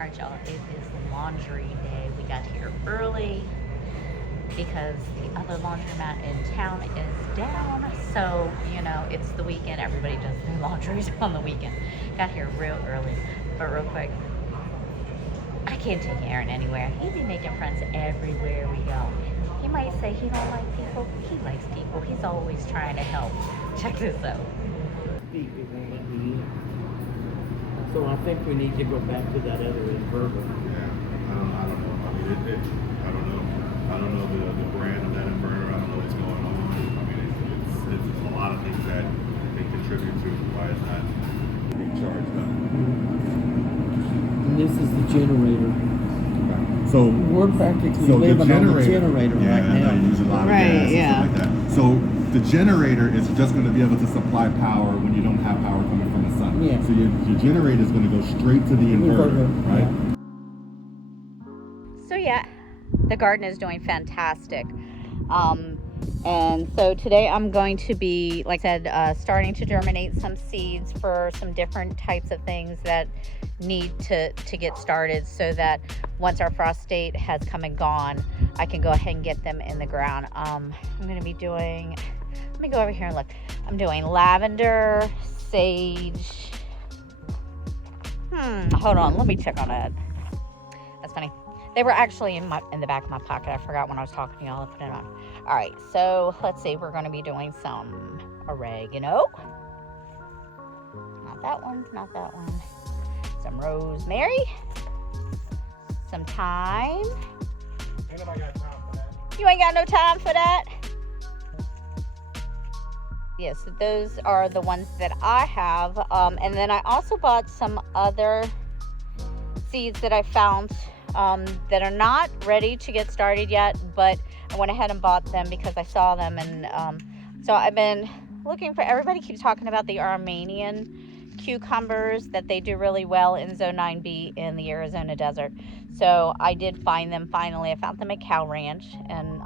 Alright, y'all, it is laundry day. We got here early because the other laundromat in town is down. So, you know, it's the weekend. Everybody does their laundries on the weekend. Got here real early. But real quick, I can't take Aaron anywhere. He'd be making friends everywhere we go. He might say he don't like people. He likes people. He's always trying to help. Check this out. It won't let me in. So I think we need to go back to that other inverter. Yeah, I don't know. I mean, I don't know. I don't know the brand of that inverter. I don't know what's going on. I mean, it's a lot of things that they contribute to why it's not being charged up. And this is the generator. So We're practically living on the generator right now. They use a lot of gas and stuff like that. So the generator is just going to be able to supply power when you don't have power coming from the sun. Yeah. So your generator is going to go straight to the inverter, right? So yeah, the garden is doing fantastic. And so today I'm going to be, like I said, starting to germinate some seeds for some different types of things that need to get started, so that once our frost date has come and gone, I can go ahead and get them in the ground. I'm going to be doing, let me go over here and look. I'm doing lavender, sage. Hold on, let me check on it. That's funny. They were actually in the back of my pocket. I forgot when I was talking to y'all to put it on. All right, so let's see. We're going to be doing some oregano. Not that one, not that one. Some rosemary. Some thyme. Ain't nobody got time for that. You ain't got no time for that? Yes, yeah, so those are the ones that I have. And then I also bought some other seeds that I found that are not ready to get started yet, but I went ahead and bought them because I saw them. And so I've been looking for, everybody keeps talking about the Armenian cucumbers, that they do really well in Zone 9B in the Arizona desert. So I did find them finally. I found them at Cow Ranch, and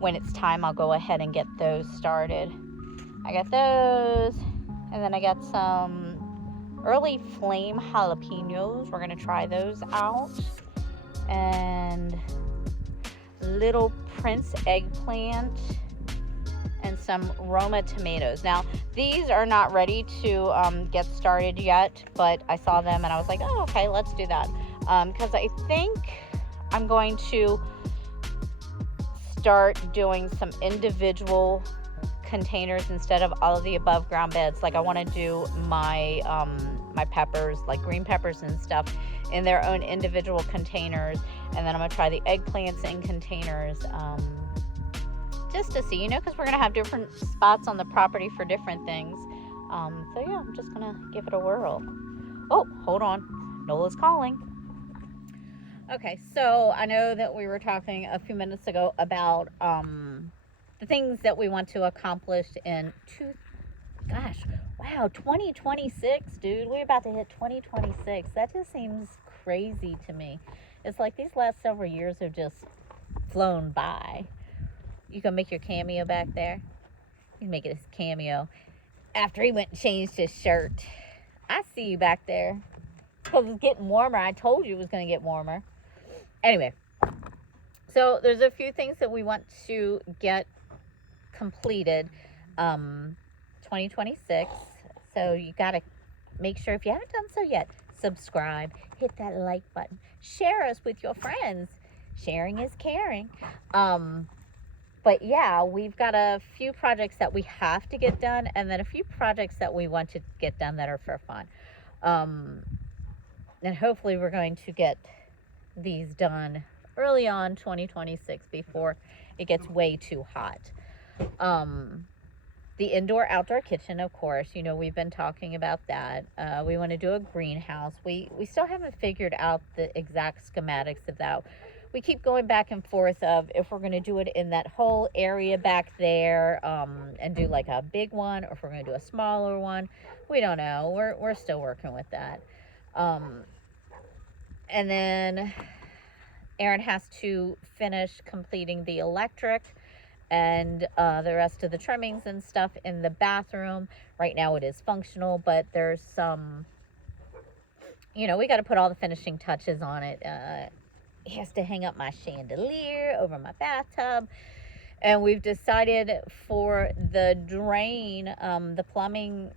when it's time, I'll go ahead and get those started. I got those, and then I got some early flame jalapenos. We're gonna try those out. And Little Prince eggplant and some Roma tomatoes. Now, these are not ready to get started yet, but I saw them and I was like, oh, okay, let's do that. Because I think I'm going to start doing some individual containers instead of all of the above ground beds. Like I want to do my my peppers, like green peppers and stuff, in their own individual containers, and then I'm gonna try the eggplants in containers, just to see, you know, because we're gonna have different spots on the property for different things. So yeah, I'm just gonna give it a whirl. Oh, hold on, Nola's calling. Okay, so I know that we were talking a few minutes ago about the things that we want to accomplish in 2026, dude. We're about to hit 2026. That just seems crazy to me. It's like these last several years have just flown by. You can make your cameo back there. You can make it his cameo after he went and changed his shirt. I see you back there because it's getting warmer. I told you it was going to get warmer. Anyway, so there's a few things that we want to get completed 2026. So you got to make sure, if you haven't done so yet, subscribe, hit that like button, share us with your friends. Sharing is caring. But yeah, we've got a few projects that we have to get done, and then a few projects that we want to get done that are for fun. And hopefully we're going to get these done early on 2026 before it gets way too hot. The indoor-outdoor kitchen, of course, you know, we've been talking about that. We want to do a greenhouse. We still haven't figured out the exact schematics of that. We keep going back and forth of if we're going to do it in that whole area back there, and do like a big one, or if we're going to do a smaller one. We don't know. We're still working with that. And then Aaron has to finish completing the electric and the rest of the trimmings and stuff in the bathroom. Right now it is functional, but there's some you know, we got to put all the finishing touches on it. He has to hang up my chandelier over my bathtub. And we've decided for the drain, the plumbing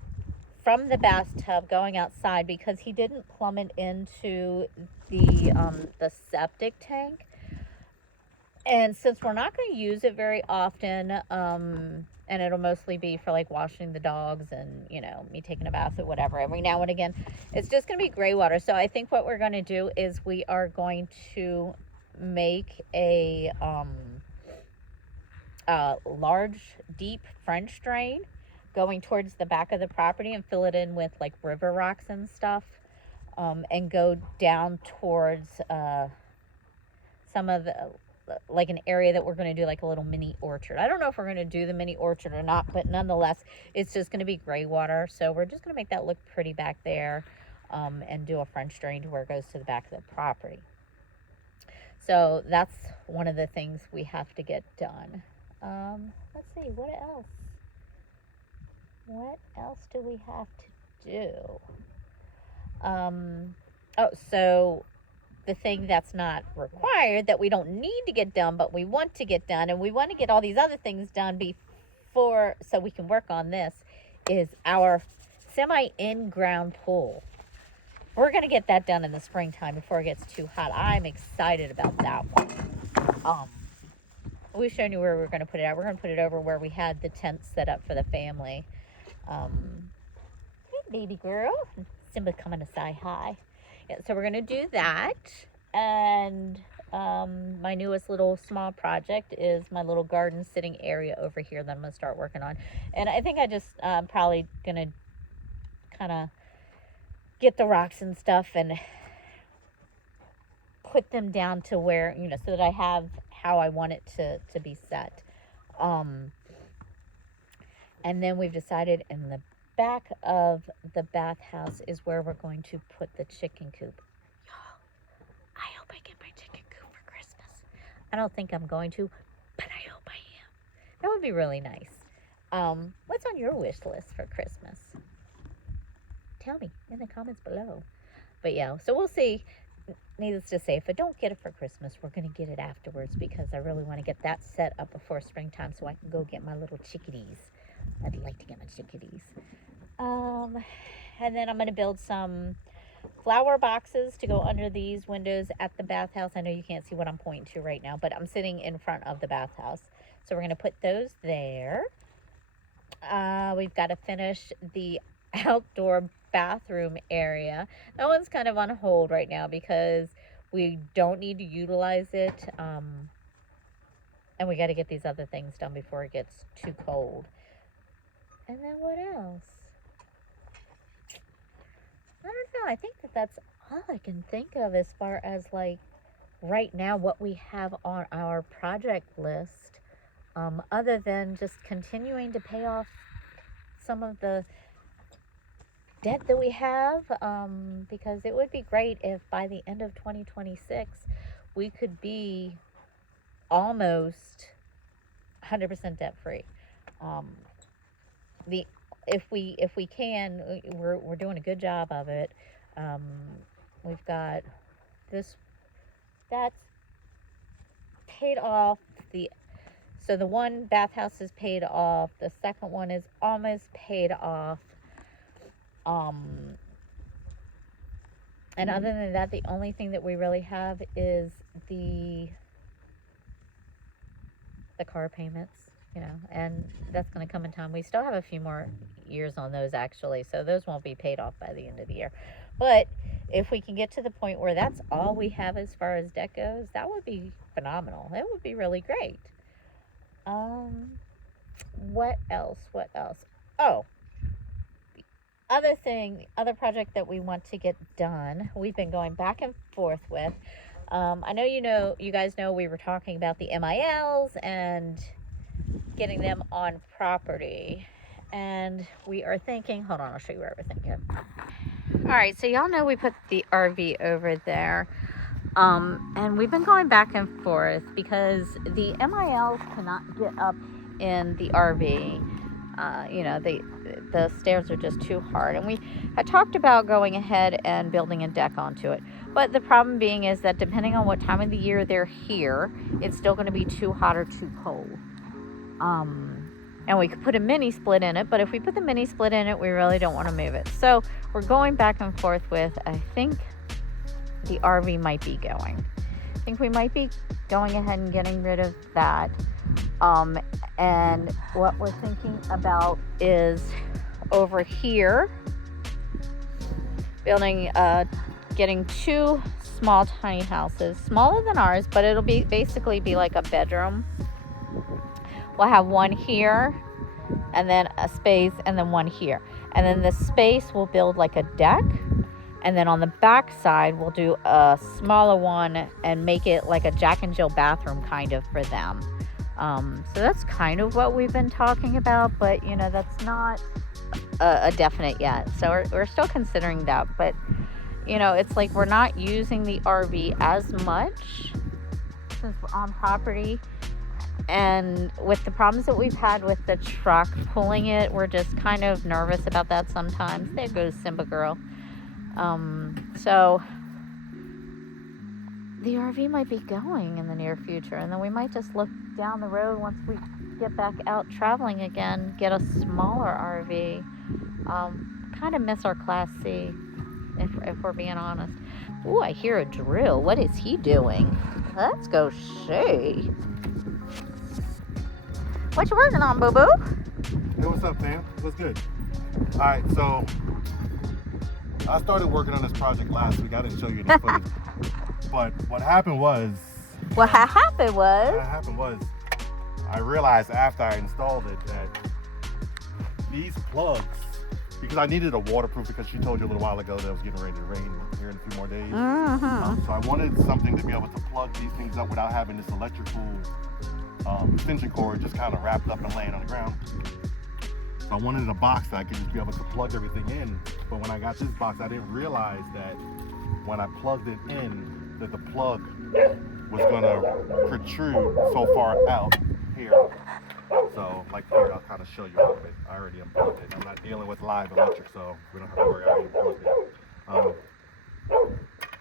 from the bathtub going outside, because he didn't plumb it into the septic tank. And since we're not going to use it very often, and it'll mostly be for like washing the dogs and, you know, me taking a bath or whatever every now and again, it's just going to be gray water. So I think what we're going to do is we are going to make a large, deep French drain going towards the back of the property and fill it in with like river rocks and stuff, and go down towards some of the, like an area that we're going to do like a little mini orchard. I don't know if we're going to do the mini orchard or not, but nonetheless, it's just going to be gray water. So we're just going to make that look pretty back there, and do a French drain to where it goes to the back of the property. So that's one of the things we have to get done. Let's see, what else? What else do we have to do? Oh, so the thing that's not required, that we don't need to get done, but we want to get done, and we want to get all these other things done before, so we can work on this, is our semi-in-ground pool. We're going to get that done in the springtime before it gets too hot. I'm excited about that one. We've shown you where we're going to put it out. We're going to put it over where we had the tent set up for the family. Hey, baby girl. Simba coming to say hi. Yeah, so we're going to do that. And my newest little small project is my little garden sitting area over here that I'm going to start working on. And I think I just probably going to kind of get the rocks and stuff and put them down to where, you know, so that I have how I want it to be set. And then we've decided in the back of the bathhouse is where we're going to put the chicken coop. Y'all, I hope I get my chicken coop for Christmas. I don't think I'm going to, but I hope I am. That would be really nice. What's on your wish list for Christmas? Tell me in the comments below. But yeah, so we'll see. Needless to say, if I don't get it for Christmas, we're going to get it afterwards, because I really want to get that set up before springtime so I can go get my little chickadees. I'd like to get my chickadees. And then I'm going to build some flower boxes to go under these windows at the bathhouse. I know you can't see what I'm pointing to right now, but I'm sitting in front of the bathhouse. So we're going to put those there. We've got to finish the outdoor bathroom area. That one's kind of on hold right now because we don't need to utilize it, and we got to get these other things done before it gets too cold. And then what else? I don't know. I think that's all I can think of as far as like right now what we have on our project list, other than just continuing to pay off some of the debt that we have, because it would be great if by the end of 2026 we could be almost 100% debt free. If we can, we're doing a good job of it. We've got this that's paid off. So the one bathhouse is paid off. The second one is almost paid off. And other than that, the only thing that we really have is the car payments, you know, and that's going to come in time. We still have a few more years on those, actually, so those won't be paid off by the end of the year. But if we can get to the point where that's all we have as far as debt goes, that would be phenomenal. It would be really great. What else? Oh, other project that we want to get done, we've been going back and forth with. I know you guys know we were talking about the MILs and getting them on property. And we are thinking, hold on, I'll show you where we're thinking. All right, so y'all know we put the RV over there. And we've been going back and forth because the MILs cannot get up in the RV. You know, the stairs are just too hard. And we had talked about going ahead and building a deck onto it. But the problem being is that depending on what time of the year they're here, it's still going to be too hot or too cold. And we could put a mini split in it, but if we put the mini split in it, we really don't want to move it. So we're going back and forth with, I think the RV might be going. I think we might be going ahead and getting rid of that. And what we're thinking about is over here, building, getting 2 small tiny houses, smaller than ours, but it'll be basically be like a bedroom. We'll have one here, and then a space, and then one here. And then the space will build like a deck, and then on the back side we'll do a smaller one and make it like a Jack and Jill bathroom kind of for them. So that's kind of what we've been talking about, but you know, that's not a definite yet. So we're still considering that, but you know, it's like we're not using the RV as much since we're on property. And with the problems that we've had with the truck pulling it, we're just kind of nervous about that sometimes. There goes Simba girl. So the RV might be going in the near future, and then we might just look down the road once we get back out traveling again, get a smaller RV. Kind of miss our Class C, if we're being honest. Ooh, I hear a drill. What is he doing? Let's go see. What you working on, boo-boo? Hey, what's up, fam? What's good? All right, so I started working on this project last week. I didn't show you any footage. But what happened was... What happened was, I realized after I installed it that these plugs, because I needed a waterproof, because she told you a little while ago that it was getting ready to rain here in a few more days. So I wanted something to be able to plug these things up without having this electrical extension cord just kind of wrapped up and laying on the ground. So I wanted a box that I could just be able to plug everything in. But when I got this box, I didn't realize that when I plugged it in, that the plug was gonna protrude so far out here. So like here, I'll kind of show you a little bit. I already unplugged it. I'm not dealing with live electric, so we don't have to worry. I already unplugged it.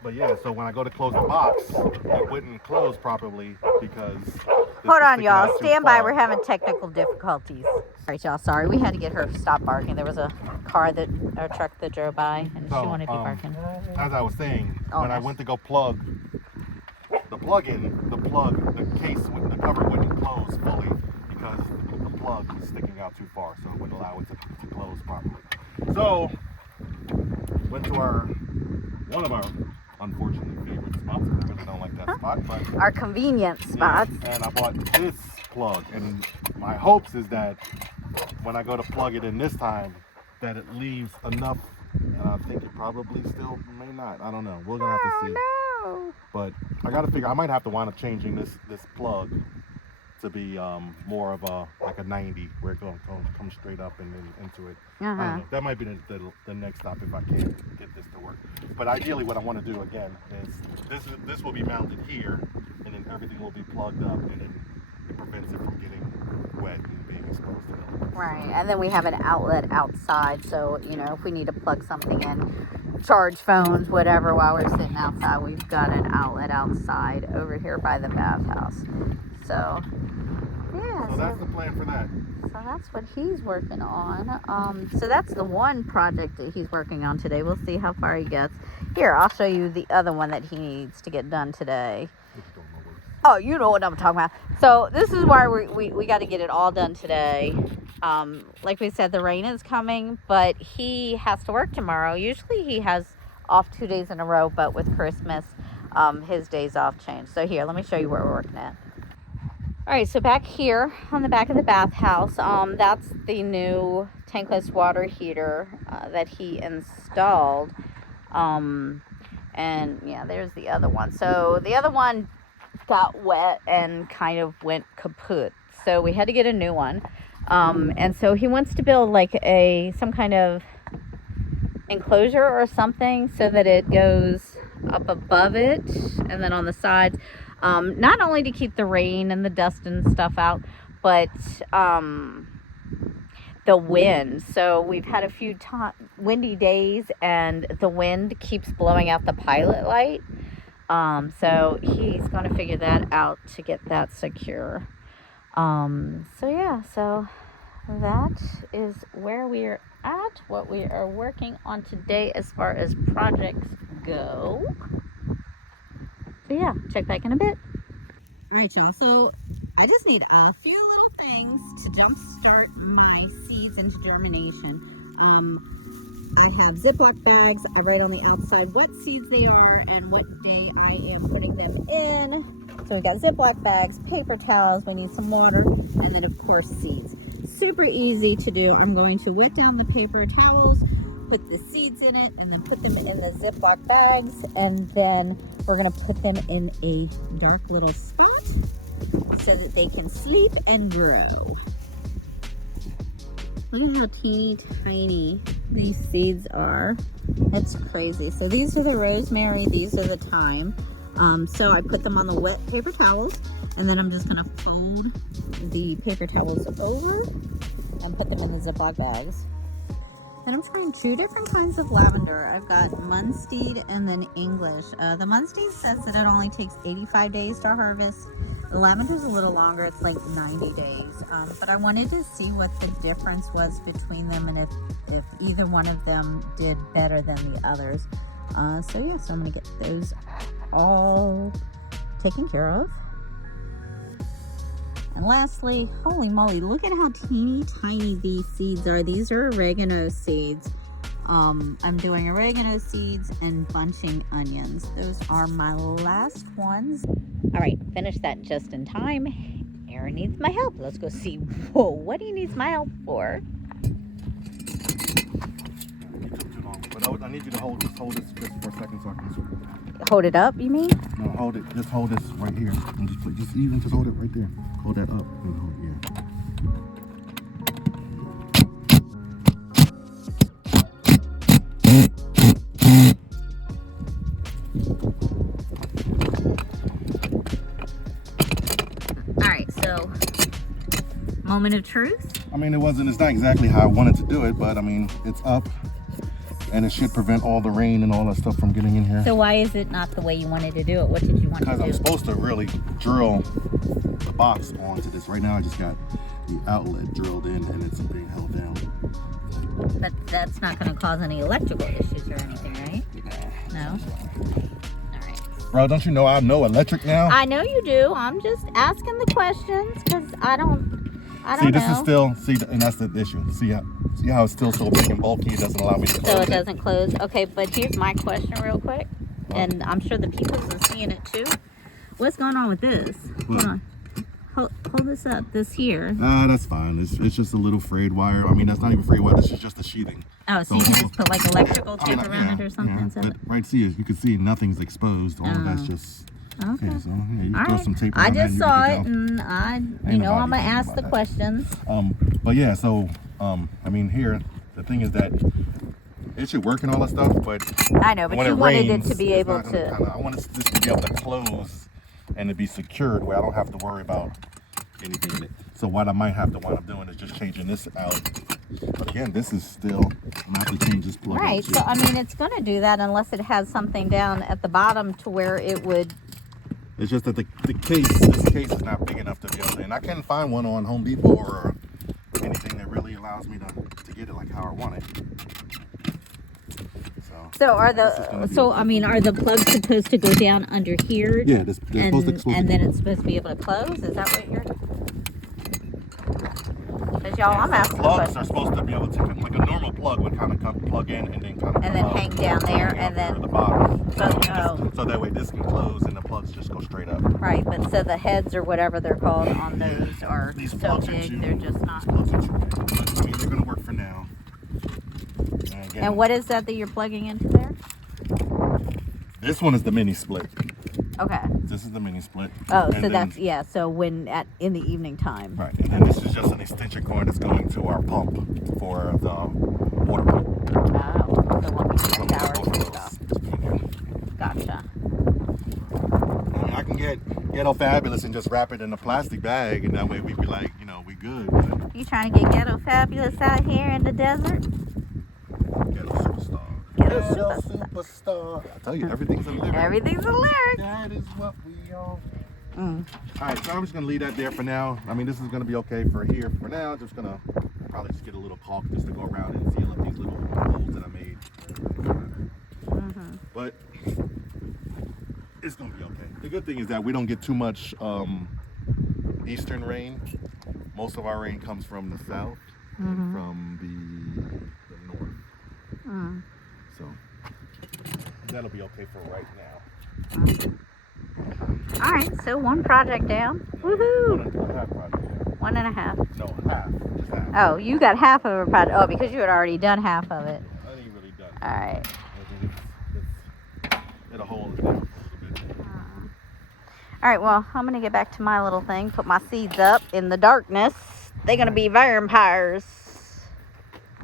But yeah, so when I go to close the box, it wouldn't close properly because... hold on, y'all. Stand by. We're having technical difficulties. All right, y'all. Sorry. We had to get her to stop barking. There was a truck that drove by, and she wanted to be barking. As I was saying, when I went to go plug the plug in, the case, the cover wouldn't close fully because the plug was sticking out too far, so it wouldn't allow it to close properly. So, went to one of our unfortunately favorite spots. I really don't like that spot, but our convenient spots. And I bought this plug, and my hopes is that when I go to plug it in this time, that it leaves enough. And I think it probably still may not. I don't know. We're gonna have to see. No. But I gotta figure. I might have to wind up changing this plug to be more of a 90, where it come straight up and then into it. I don't know. That might be the next stop if I can't get this to work. But ideally, what I want to do again is this will be mounted here, and then everything will be plugged up, and then it prevents it from getting wet and being exposed to it. Right, and then we have an outlet outside, so you know if we need to plug something in, charge phones, whatever, while we're sitting outside, we've got an outlet outside over here by the bathhouse. So yeah, so that's the plan for that. So that's what he's working on. So that's the one project that he's working on today. We'll see how far he gets. Here, I'll show you the other one that he needs to get done today. Oh, you know what I'm talking about. So this is why we got to get it all done today. Like we said, the rain is coming, but he has to work tomorrow. Usually he has off 2 days in a row, but with Christmas, his days off changed. So here, let me show you where we're working at. All right, so back here on the back of the bathhouse, that's the new tankless water heater that he installed. And yeah, there's the other one. So the other one got wet and kind of went kaput. So we had to get a new one. And so he wants to build like some kind of enclosure or something so that it goes up above it and then on the sides. Not only to keep the rain and the dust and stuff out, but the wind. So we've had a few windy days, and the wind keeps blowing out the pilot light. So he's going to figure that out to get that secure. So yeah, so that is where we're at, what we are working on today as far as projects go. So yeah, check back in a bit. All right, y'all. So I just need a few little things to jumpstart my seeds into germination. I have Ziploc bags. I write on the outside what seeds they are and what day I am putting them in. So we got Ziploc bags, paper towels, we need some water, and then of course seeds. Super easy to do. I'm going to wet down the paper towels, put the seeds in it, and then put them in the Ziploc bags, and then we're going to put them in a dark little spot so that they can sleep and grow. Look at how teeny tiny these seeds are. It's crazy. So these are the rosemary, these are the thyme. So I put them on the wet paper towels, and then I'm just going to fold the paper towels over and put them in the Ziploc bags. Then I'm trying 2 different kinds of lavender. I've got Munstead and then English. The Munstead says that it only takes 85 days to harvest. The lavender's a little longer, it's like 90 days. But I wanted to see what the difference was between them and if either one of them did better than the others. So yeah, so I'm gonna get those all taken care of. And lastly, holy moly, look at how teeny tiny these seeds are. These are oregano seeds. I'm doing oregano seeds and bunching onions. Those are my last ones. All right, finished that just in time. Aaron needs my help. Let's go see, whoa, what he needs my help for. You took too long, but I need you to hold this just for a second so I can Hold it up, you mean? No, hold it. Just hold this right here. And just hold it right there. Hold that up and hold it. Yeah. All right, so moment of truth. I mean, it's not exactly how I wanted to do it, but I mean, it's up. And it should prevent all the rain and all that stuff from getting in here. So why is it not the way you wanted to do it? What did you want to do? Because I'm supposed to really drill the box onto this. Right now I just got the outlet drilled in and it's being held down. But that's not going to cause any electrical issues or anything, right? No? All right. Bro, don't you know I know electric now? I know you do. I'm just asking the questions because I don't See, this know. is still, and that's the issue. See how it's still so big and bulky? It doesn't allow me to close So it doesn't close. Okay, but here's my question real quick. And I'm sure the people are seeing it too. What's going on with this? Hold on. Hold this up. This here. That's fine. It's just a little frayed wire. I mean, that's not even frayed wire. This is just the sheathing. Oh, so you can just put like electrical tape around it or something? Yeah, but right, see, you can see nothing's exposed. All of that's just... Okay. Yeah, so, yeah, you All throw right. some tape I around that just and saw you it, can and I'm gonna ask the questions. But yeah, so I mean, here the thing is that it should work and all that stuff, but I know, but when you wanted rains, it to be it's able not gonna I want this to be able to close and to be secured where I don't have to worry about anything in it. So what I might have to wind up doing is just changing this out. Again, this is still not to change this plug. Right. So I mean, it's gonna do that unless it has something down at the bottom to where it would. It's just that this case is not big enough to be able to, and I can't find one on Home Depot or anything that really allows me to get it like how I want it. So are the plugs supposed to go down under here? Yeah, they're supposed to. And then it's supposed to be able to close? Is that what you're? Because y'all, I'm asking. Plugs are supposed to be able to, like a normal plug would kind of plug in and then kind of. And then hang down there, and then the bottom. Oh. So that way this can close and the plugs just go straight up. Right, but so the heads or whatever they're called on those are These so plugs big, they're just not. Plugs are too big. But, I mean, they're gonna work for now. And what is that you're plugging into there? This one is the mini split. Okay. This is the mini split. Oh, and so then, that's, yeah, so when in the evening time. Right, and then this is just an extension cord that's going to our pump for the water pump. Oh, the one with the showers and stuff. Gotcha. I mean, I can get Ghetto Fabulous and just wrap it in a plastic bag, and that way we'd be like, we good. But You trying to get ghetto fabulous out here in the desert? ghetto superstar. Ghetto superstar. I tell you, everything's a lyric. Everything's a lyric. That is what we are. Mm. All right, so I'm just gonna leave that there for now. I mean, this is gonna be okay for here for now. Just gonna probably just get a little caulk just to go around and seal up these little holes that I made. But it's gonna be okay. The good thing is that we don't get too much eastern rain. Most of our rain comes from the south and from the north. So that'll be okay for right now. All right, so one project down. Woohoo! 1.5 project. 1.5. No, half. Just half. Oh, you got half of a project. Oh, because you had already done half of it. I ain't really done. All right. It'll hold it down for a little bit. All right, well, I'm going to get back to my little thing, put my seeds up in the darkness. They're going to be vampires.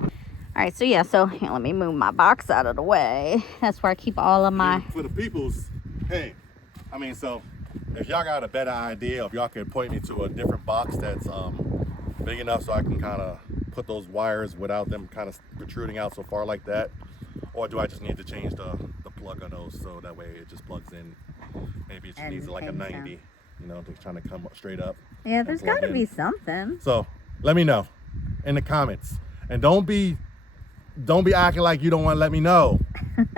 All right, so yeah, so here, let me move my box out of the way. That's where I keep all of my... For the peoples, hey, I mean, so if y'all got a better idea, if y'all could point me to a different box that's big enough so I can kind of put those wires without them kind of protruding out so far like that, or do I just need to change the plug on those so that way it just plugs in? Maybe it just needs like a 90, you know, to kind of come straight up. Yeah, there's got to in. be something. So let me know in the comments, and don't be acting like you don't want to let me know.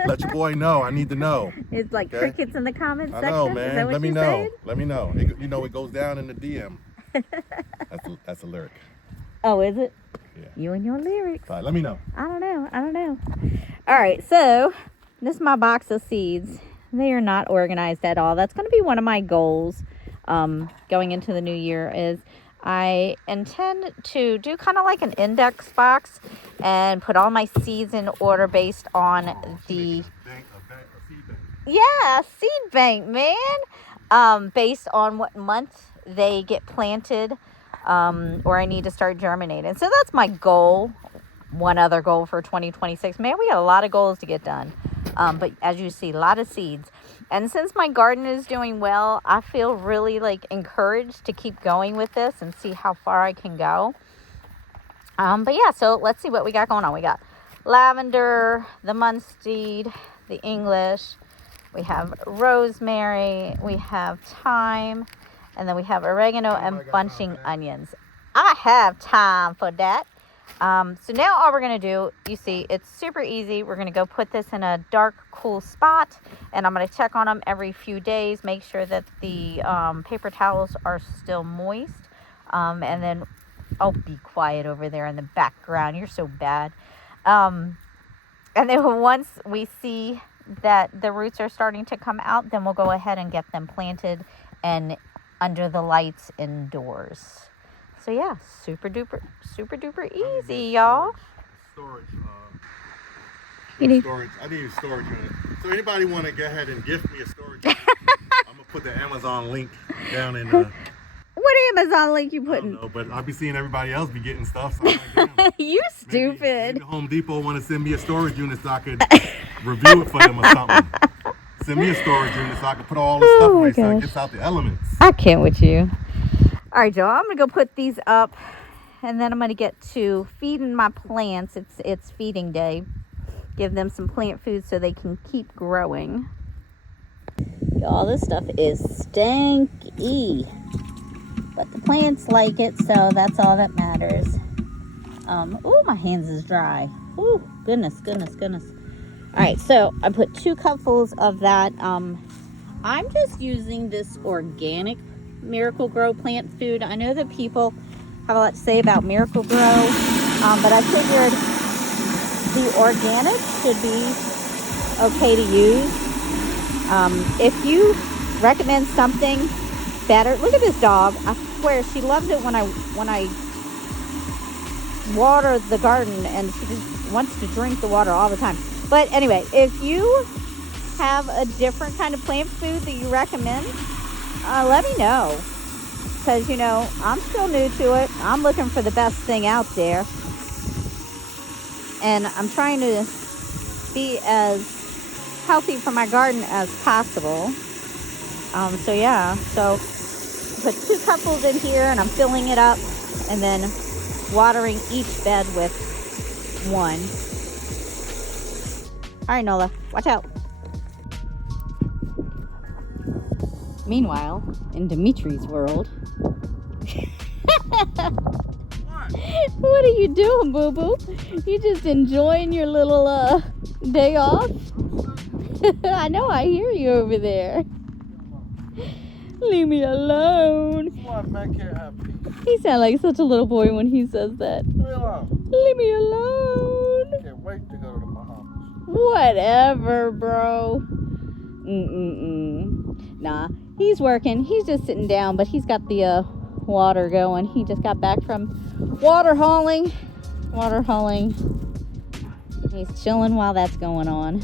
Let your boy know. I need to know. It's like Okay? crickets in the comments I section. know, Is man. that what Let me you know. said? Let me know. You know, it goes down in the DM. That's a lyric. Oh, is it? Yeah. You and your lyrics. All right, let me know. I don't know. All right, so this is my box of seeds. They are not organized at all. That's going to be one of my goals going into the new year is I intend to do kind of like an index box and put all my seeds in order based on the... Yeah, seed bank, man. Based on what month they get planted or I need to start germinating. So that's my goal. One other goal for 2026. Man, we got a lot of goals to get done. But as you see, a lot of seeds. And since my garden is doing well, I feel really like encouraged to keep going with this and see how far I can go. But yeah, so let's see what we got going on. We got lavender, the Munstead, the English. We have rosemary. We have thyme. And then we have oregano and bunching onions. I have time for that. So now all we're going to do, you see, it's super easy. We're going to go put this in a dark, cool spot, and I'm going to check on them every few days, make sure that the paper towels are still moist, and then I'll be quiet over there in the background. You're so bad. And then once we see that the roots are starting to come out, then we'll go ahead and get them planted and under the lights indoors. So yeah, super duper easy, y'all. Storage. You need- storage. I need a storage unit. So anybody want to go ahead and gift me a storage unit? I'm gonna put the Amazon link down in. What Amazon link you I putting? don't know, but I'll be seeing everybody else be getting stuff. So I'm like, damn, You stupid. maybe Home Depot want to send me a storage unit so I could review it for them or something. Send me a storage unit so I can put all the stuff Oh my away so it gosh. gets out the elements. I can't with you. All right, y'all. I'm gonna go put these up, and then I'm gonna get to feeding my plants. It's feeding day. Give them some plant food so they can keep growing. Y'all, this stuff is stanky, but the plants like it, so that's all that matters. Oh, my hands is dry. Oh, goodness. All right, so I put 2 cupfuls of that. I'm just using this organic Miracle Grow plant food. I know that people have a lot to say about Miracle Grow, but I figured the organic should be okay to use. If you recommend something better, look at this dog. I swear she loves it when I water the garden, and she just wants to drink the water all the time. But anyway, if you have a different kind of plant food that you recommend, let me know. Because, you know, I'm still new to it. I'm looking for the best thing out there. And I'm trying to be as healthy for my garden as possible. So yeah, so put 2 cupfuls in here, and I'm filling it up. and then watering each bed with one. All right, Nola, watch out. Meanwhile, in Dimitri's world. What are you doing, boo-boo? You just enjoying your little day off? I know, I hear you over there. Leave me alone. Why man can't have peace? He sounds like such a little boy when he says that. Leave me alone. Leave me alone. Can't wait to go to the Bahamas. Whatever, bro. Nah, he's working. He's just sitting down, but he's got the water going. He just got back from water hauling. He's chilling while that's going on.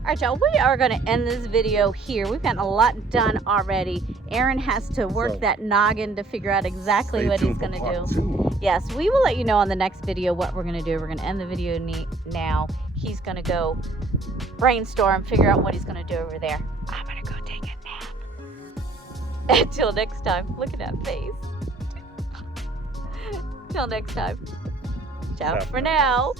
All right, y'all, we are going to end this video here. We've gotten a lot done already. Aaron has to work that noggin to figure out exactly what he's going to do. Yes, we will let you know on the next video what we're going to do. We're going to end the video now. He's going to go brainstorm, figure out what he's going to do over there. I'm going to go take a nap. Until next time, look at that face. Till next time. Ciao for now.